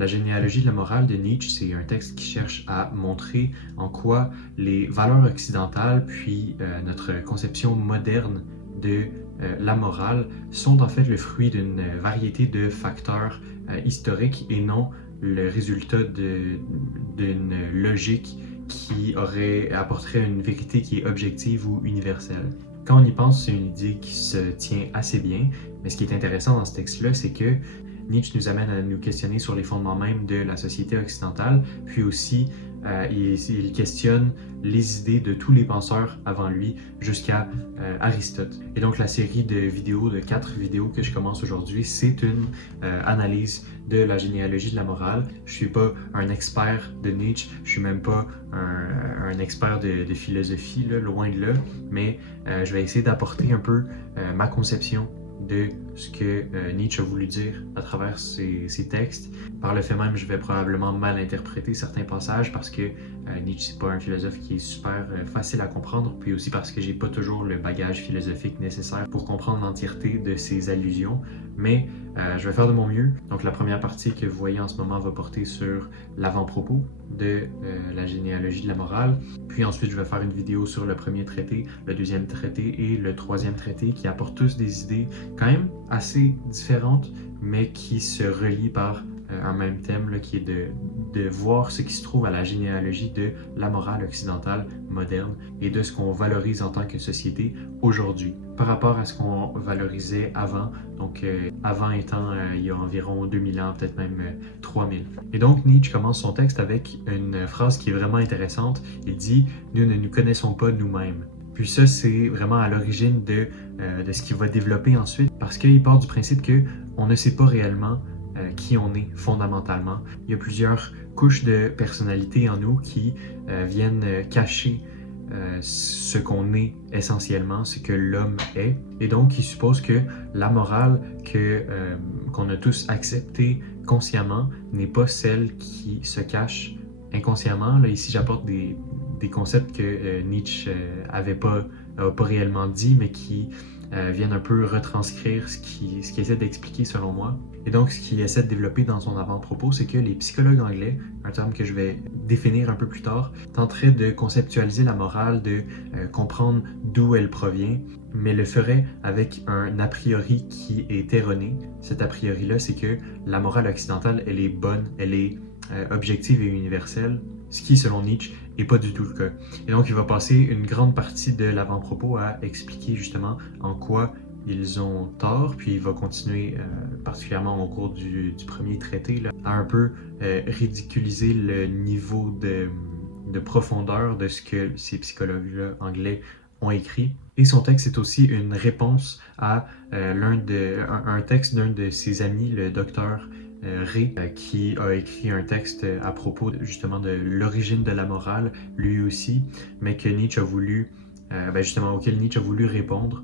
La généalogie de la morale de Nietzsche, c'est un texte qui cherche à montrer en quoi les valeurs occidentales, puis notre conception moderne de la morale sont en fait le fruit d'une variété de facteurs historiques et non le résultat d'une logique qui apporterait une vérité qui est objective ou universelle. Quand on y pense, c'est une idée qui se tient assez bien, mais ce qui est intéressant dans ce texte-là, c'est que Nietzsche nous amène à nous questionner sur les fondements même de la société occidentale, puis aussi il questionne les idées de tous les penseurs avant lui jusqu'à Aristote. Et donc la série de vidéos, de 4 vidéos que je commence aujourd'hui, c'est une analyse de la généalogie de la morale. Je suis pas un expert de Nietzsche, je suis même pas un expert de philosophie, là, loin de là, mais je vais essayer d'apporter un peu ma conception de ce que Nietzsche a voulu dire à travers ses textes. Par le fait même, je vais probablement mal interpréter certains passages parce que Nietzsche, c'est pas un philosophe qui est super facile à comprendre, puis aussi parce que j'ai pas toujours le bagage philosophique nécessaire pour comprendre l'entièreté de ses allusions, mais je vais faire de mon mieux. Donc la première partie que vous voyez en ce moment va porter sur l'avant-propos de la généalogie de la morale, puis ensuite je vais faire une vidéo sur le premier traité, le deuxième traité et le troisième traité qui apportent tous des idées quand même assez différentes, mais qui se relient par un même thème là, qui est de voir ce qui se trouve à la généalogie de la morale occidentale moderne et de ce qu'on valorise en tant que société aujourd'hui par rapport à ce qu'on valorisait avant, donc avant étant il y a environ 2000 ans, peut-être même 3000. Et donc Nietzsche commence son texte avec une phrase qui est vraiment intéressante. Il dit « Nous ne nous connaissons pas nous-mêmes ». Puis ça, c'est vraiment à l'origine de ce qu'il va développer ensuite, parce qu'il part du principe qu'on ne sait pas réellement qui on est fondamentalement. Il y a plusieurs couches de personnalité en nous qui viennent cacher ce qu'on est essentiellement, ce que l'homme est. Et donc, il suppose que la morale qu'on a tous acceptée consciemment n'est pas celle qui se cache inconsciemment. Là, ici, j'apporte des concepts que Nietzsche n'avait pas réellement dit, mais qui viennent un peu retranscrire ce qu'il essaie d'expliquer selon moi. Et donc, ce qu'il essaie de développer dans son avant-propos, c'est que les psychologues anglais, un terme que je vais définir un peu plus tard, tenteraient de conceptualiser la morale, de comprendre d'où elle provient, mais le feraient avec un a priori qui est erroné. Cet a priori-là, c'est que la morale occidentale, elle est bonne, elle est objective et universelle, ce qui, selon Nietzsche, n'est pas du tout le cas. Et donc, il va passer une grande partie de l'avant-propos à expliquer justement en quoi ils ont tort, puis il va continuer, particulièrement au cours du premier traité, là, à un peu ridiculiser le niveau de profondeur de ce que ces psychologues-là anglais ont écrit. Et son texte est aussi une réponse à un texte d'un de ses amis, le docteur Ray, qui a écrit un texte à propos justement de l'origine de la morale, lui aussi, mais que Nietzsche a voulu, justement auquel Nietzsche a voulu répondre.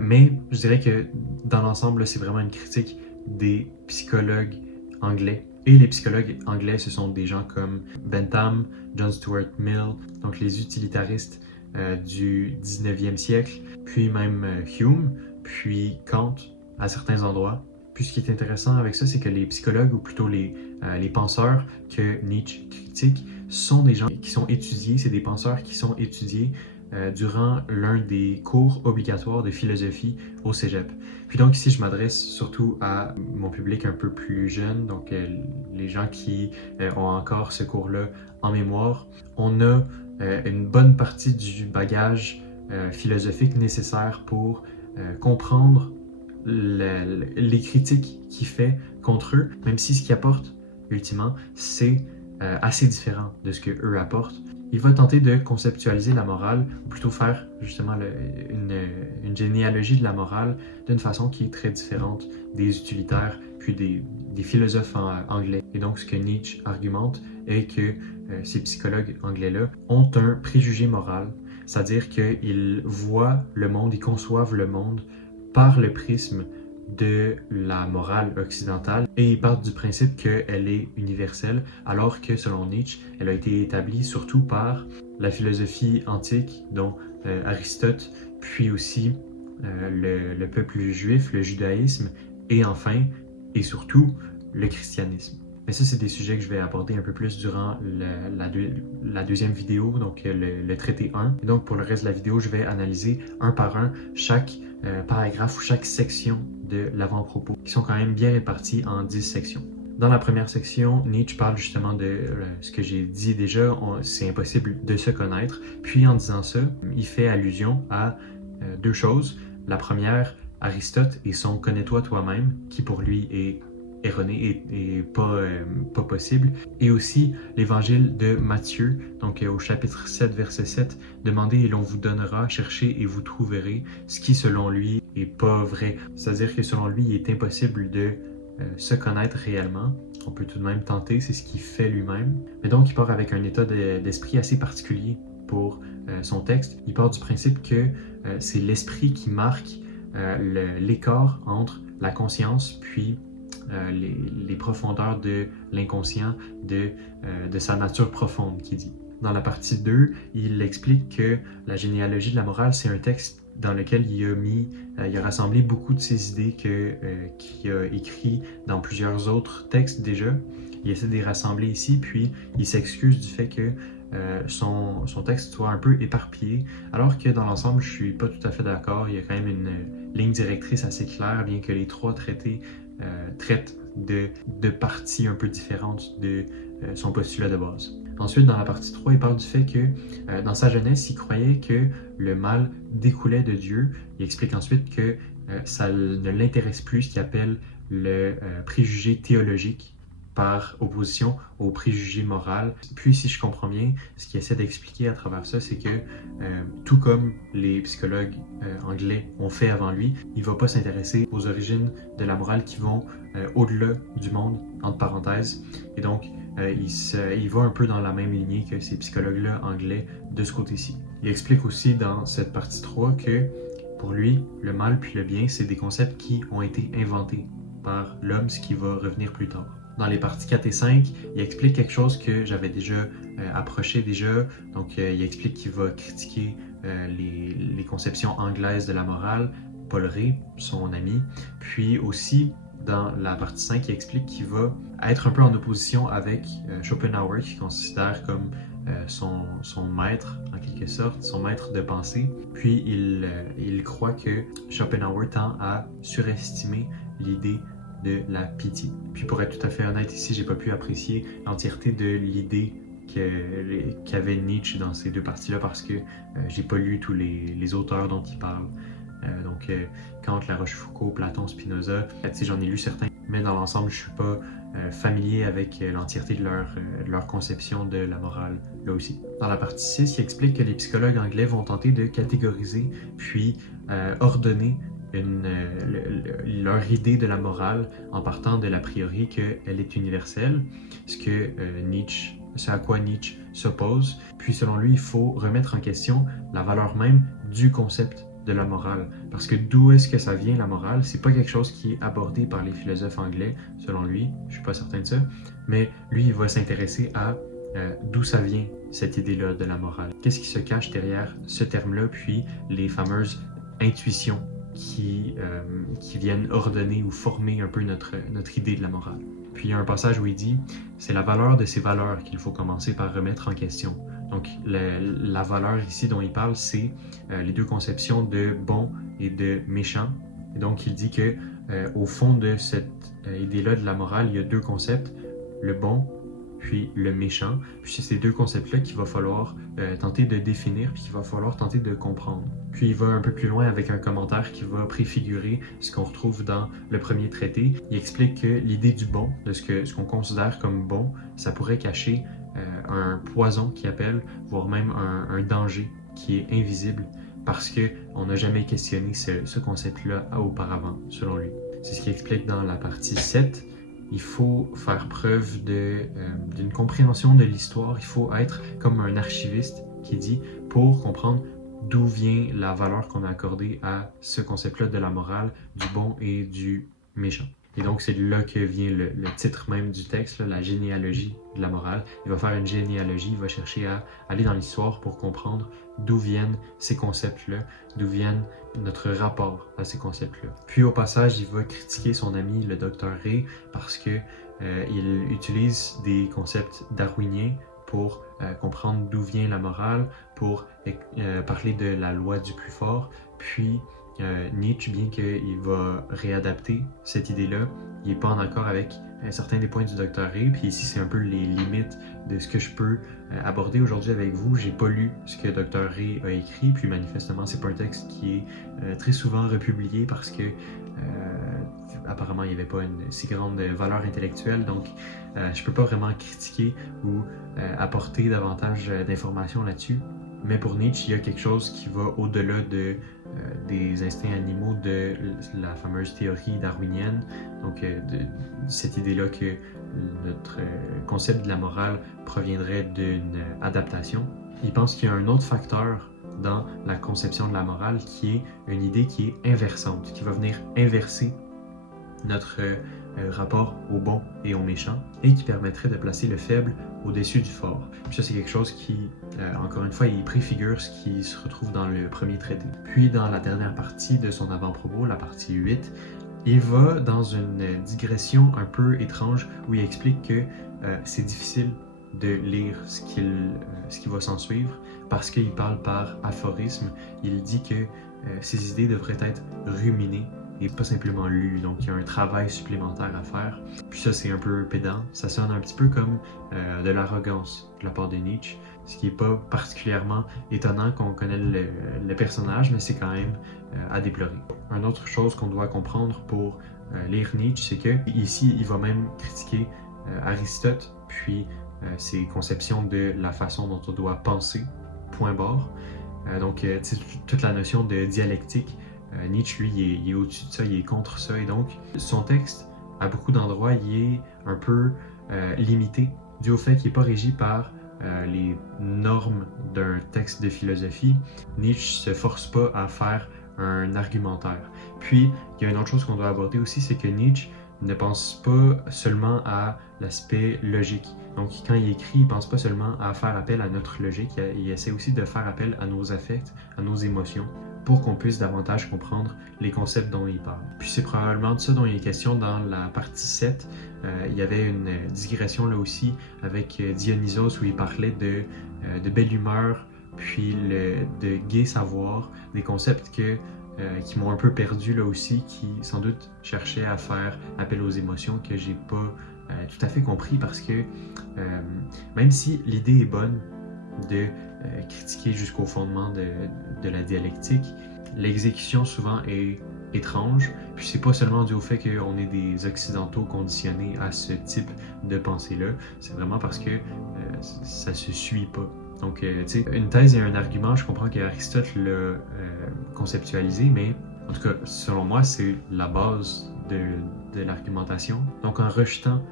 Mais je dirais que dans l'ensemble, c'est vraiment une critique des psychologues anglais. Et les psychologues anglais, ce sont des gens comme Bentham, John Stuart Mill, donc les utilitaristes du 19e siècle, puis même Hume, puis Kant à certains endroits. Puis ce qui est intéressant avec ça, c'est que les psychologues, ou plutôt les penseurs que Nietzsche critique, sont des gens qui sont étudiés, c'est des penseurs qui sont étudiés durant l'un des cours obligatoires de philosophie au cégep. Puis donc ici, je m'adresse surtout à mon public un peu plus jeune, donc les gens qui ont encore ce cours-là en mémoire. On a une bonne partie du bagage philosophique nécessaire pour comprendre les critiques qu'il fait contre eux, même si ce qu'il apporte, ultimement, c'est assez différent de ce qu'eux apportent. Il va tenter de conceptualiser la morale, ou plutôt faire justement une généalogie de la morale d'une façon qui est très différente des utilitaires, puis des philosophes anglais. Et donc, ce que Nietzsche argumente est que ces psychologues anglais-là ont un préjugé moral, c'est-à-dire qu'ils voient le monde, ils conçoivent le monde par le prisme de la morale occidentale et ils partent du principe qu'elle est universelle, alors que selon Nietzsche, elle a été établie surtout par la philosophie antique, dont Aristote, puis aussi le peuple juif, le judaïsme, et enfin, et surtout, le christianisme. Mais ça, c'est des sujets que je vais aborder un peu plus durant la deuxième vidéo, donc le traité 1. Et donc, pour le reste de la vidéo, je vais analyser un par un chaque paragraphe ou chaque section de l'avant-propos, qui sont quand même bien répartis en 10 sections. Dans la première section, Nietzsche parle justement de ce que j'ai dit déjà, c'est impossible de se connaître. Puis en disant ça, il fait allusion à deux choses. La première, Aristote et son « connais-toi toi-même », qui pour lui est erroné et pas possible. Et aussi l'évangile de Matthieu, donc au chapitre 7, verset 7, « Demandez et l'on vous donnera, cherchez et vous trouverez », ce qui selon lui est pas vrai. C'est-à-dire que selon lui, il est impossible de se connaître réellement. On peut tout de même tenter, c'est ce qu'il fait lui-même. Mais donc, il part avec un état d'esprit assez particulier pour son texte. Il part du principe que c'est l'esprit qui marque l'écart entre la conscience puis les profondeurs de l'inconscient, de sa nature profonde, qu'il dit. Dans la partie 2, il explique que la généalogie de la morale, c'est un texte dans lequel il a rassemblé beaucoup de ses idées qu'il a écrit dans plusieurs autres textes déjà. Il essaie de les rassembler ici, puis il s'excuse du fait que son texte soit un peu éparpillé, alors que dans l'ensemble, je suis pas tout à fait d'accord. Il y a quand même une ligne directrice assez claire, bien que les trois traités traitent de parties un peu différentes de son postulat de base. Ensuite, dans la partie 3, il parle du fait que dans sa jeunesse, il croyait que le mal découlait de Dieu. Il explique ensuite que ça ne l'intéresse plus, ce qu'il appelle le préjugé théologique par opposition au préjugé moral. Puis, si je comprends bien, ce qu'il essaie d'expliquer à travers ça, c'est que tout comme les psychologues anglais ont fait avant lui, il ne va pas s'intéresser aux origines de la morale qui vont au-delà du monde, entre parenthèses. Et donc, il va un peu dans la même lignée que ces psychologues-là anglais de ce côté-ci. Il explique aussi dans cette partie 3 que pour lui, le mal puis le bien, c'est des concepts qui ont été inventés par l'homme, ce qui va revenir plus tard. Dans les parties 4 et 5, il explique quelque chose que j'avais déjà approché déjà. Donc, il explique qu'il va critiquer les conceptions anglaises de la morale, Paul Rée, son ami. Puis aussi, dans la partie 5, il explique qu'il va être un peu en opposition avec Schopenhauer, qu'il considère comme son maître, en quelque sorte, son maître de pensée. Puis il croit que Schopenhauer tend à surestimer l'idée de la pitié. Puis pour être tout à fait honnête ici, j'ai pas pu apprécier l'entièreté de l'idée qu'avait Nietzsche dans ces deux parties-là parce que j'ai pas lu tous les auteurs dont il parle. Donc Kant, La Rochefoucauld, Platon, Spinoza, j'en ai lu certains, mais dans l'ensemble, je suis pas familier avec l'entièreté de leur conception de la morale, là aussi. Dans la partie 6, il explique que les psychologues anglais vont tenter de catégoriser puis ordonner leur idée de la morale en partant de l'a priori qu'elle est universelle, ce à quoi Nietzsche s'oppose. Puis selon lui, il faut remettre en question la valeur même du concept de la morale. Parce que d'où est-ce que ça vient la morale? C'est pas quelque chose qui est abordé par les philosophes anglais, selon lui, je suis pas certain de ça, mais lui, il va s'intéresser à d'où ça vient cette idée-là de la morale. Qu'est-ce qui se cache derrière ce terme-là, puis les fameuses intuitions qui viennent ordonner ou former un peu notre idée de la morale. Puis il y a un passage où il dit « C'est la valeur de ces valeurs qu'il faut commencer par remettre en question ». Donc la valeur ici dont il parle, c'est les deux conceptions de bon et de méchant. Et donc il dit que au fond de cette idée-là de la morale, il y a deux concepts, le bon puis le méchant. Puis c'est ces deux concepts-là qu'il va falloir tenter de définir, puis qu'il va falloir tenter de comprendre. Puis il va un peu plus loin avec un commentaire qui va préfigurer ce qu'on retrouve dans le premier traité. Il explique que l'idée du bon, de ce qu'on considère comme bon, ça pourrait cacher un poison qui appelle, voire même un danger qui est invisible parce qu'on n'a jamais questionné ce concept-là auparavant, selon lui. C'est ce qu'il explique dans la partie 7. Il faut faire preuve d'une compréhension de l'histoire. Il faut être comme un archiviste qui dit pour comprendre d'où vient la valeur qu'on a accordée à ce concept-là de la morale, du bon et du méchant. Et donc, c'est là que vient le titre même du texte, là, la généalogie de la morale. Il va faire une généalogie, il va chercher à aller dans l'histoire pour comprendre d'où viennent ces concepts-là, d'où viennent notre rapport à ces concepts-là. Puis au passage, il va critiquer son ami, le docteur Rée, parce que il utilise des concepts darwiniens pour comprendre d'où vient la morale, pour parler de la loi du plus fort. Puis Nietzsche, bien qu'il va réadapter cette idée-là, il n'est pas en accord avec certains des points du Dr. Ray. Puis ici, c'est un peu les limites de ce que je peux aborder aujourd'hui avec vous. J'ai pas lu ce que Dr. Ray a écrit, puis manifestement, c'est pas un texte qui est très souvent republié parce que apparemment, il n'y avait pas une si grande valeur intellectuelle, donc je peux pas vraiment critiquer ou apporter davantage d'informations là-dessus. Mais pour Nietzsche, il y a quelque chose qui va au-delà des instincts animaux de la fameuse théorie darwinienne, donc de cette idée-là que notre concept de la morale proviendrait d'une adaptation. Il pense qu'il y a un autre facteur dans la conception de la morale qui est une idée qui est inversante, qui va venir inverser notre rapport au bon et au méchant et qui permettrait de placer le faible au-dessus du fort. Puis ça, c'est quelque chose qui, encore une fois, il préfigure ce qui se retrouve dans le premier traité. Puis dans la dernière partie de son avant-propos, la partie 8, il va dans une digression un peu étrange où il explique que c'est difficile de lire ce qui va s'en suivre parce qu'il parle par aphorisme. Il dit que ces idées devraient être ruminées et pas simplement lues, donc il y a un travail supplémentaire à faire. Puis ça, c'est un peu pédant, ça sonne un petit peu comme de l'arrogance de la part de Nietzsche, ce qui n'est pas particulièrement étonnant qu'on connaît le personnage, mais c'est quand même à déplorer. Une autre chose qu'on doit comprendre pour lire Nietzsche, c'est que ici, il va même critiquer Aristote, puis ses conceptions de la façon dont on doit penser, point barre. Donc, toute la notion de dialectique, Nietzsche, lui, il est au-dessus de ça, il est contre ça, et donc son texte, à beaucoup d'endroits, il est un peu limité, dû au fait qu'il n'est pas régi par les normes d'un texte de philosophie. Nietzsche se force pas à faire un argumentaire. Puis, il y a une autre chose qu'on doit aborder aussi, c'est que Nietzsche ne pense pas seulement à l'aspect logique. Donc, quand il écrit, il ne pense pas seulement à faire appel à notre logique, il essaie aussi de faire appel à nos affects, à nos émotions, pour qu'on puisse davantage comprendre les concepts dont il parle. Puis c'est probablement de ça dont il est question dans la partie 7. Il y avait une digression là aussi avec Dionysos où il parlait de belle humeur, puis de gai savoir, des concepts qui m'ont un peu perdu là aussi, qui sans doute cherchaient à faire appel aux émotions que j'ai pas tout à fait compris parce que même si l'idée est bonne de critiquer jusqu'au fondement de la dialectique, l'exécution souvent est étrange, puis c'est pas seulement dû au fait qu'on est des occidentaux conditionnés à ce type de pensée-là, c'est vraiment parce que ça se suit pas. Donc, tu sais, une thèse et un argument, je comprends qu'Aristote l'a conceptualisé, mais en tout cas, selon moi, c'est la base de l'argumentation. Donc, en rejetant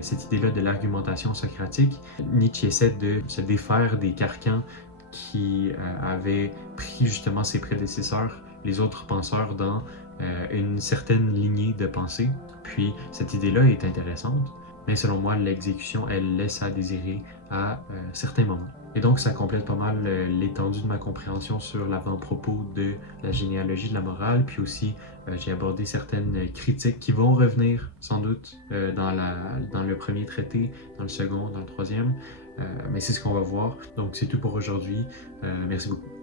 cette idée-là de l'argumentation socratique, Nietzsche essaie de se défaire des carcans qui avaient pris justement ses prédécesseurs, les autres penseurs, dans une certaine lignée de pensée. Puis, cette idée-là est intéressante, mais selon moi, l'exécution, elle laisse à désirer à certains moments. Et donc, ça complète pas mal l'étendue de ma compréhension sur l'avant-propos de la généalogie de la morale, puis aussi j'ai abordé certaines critiques qui vont revenir sans doute dans le premier traité, dans le second, dans le troisième, mais c'est ce qu'on va voir. Donc, c'est tout pour aujourd'hui. Merci beaucoup.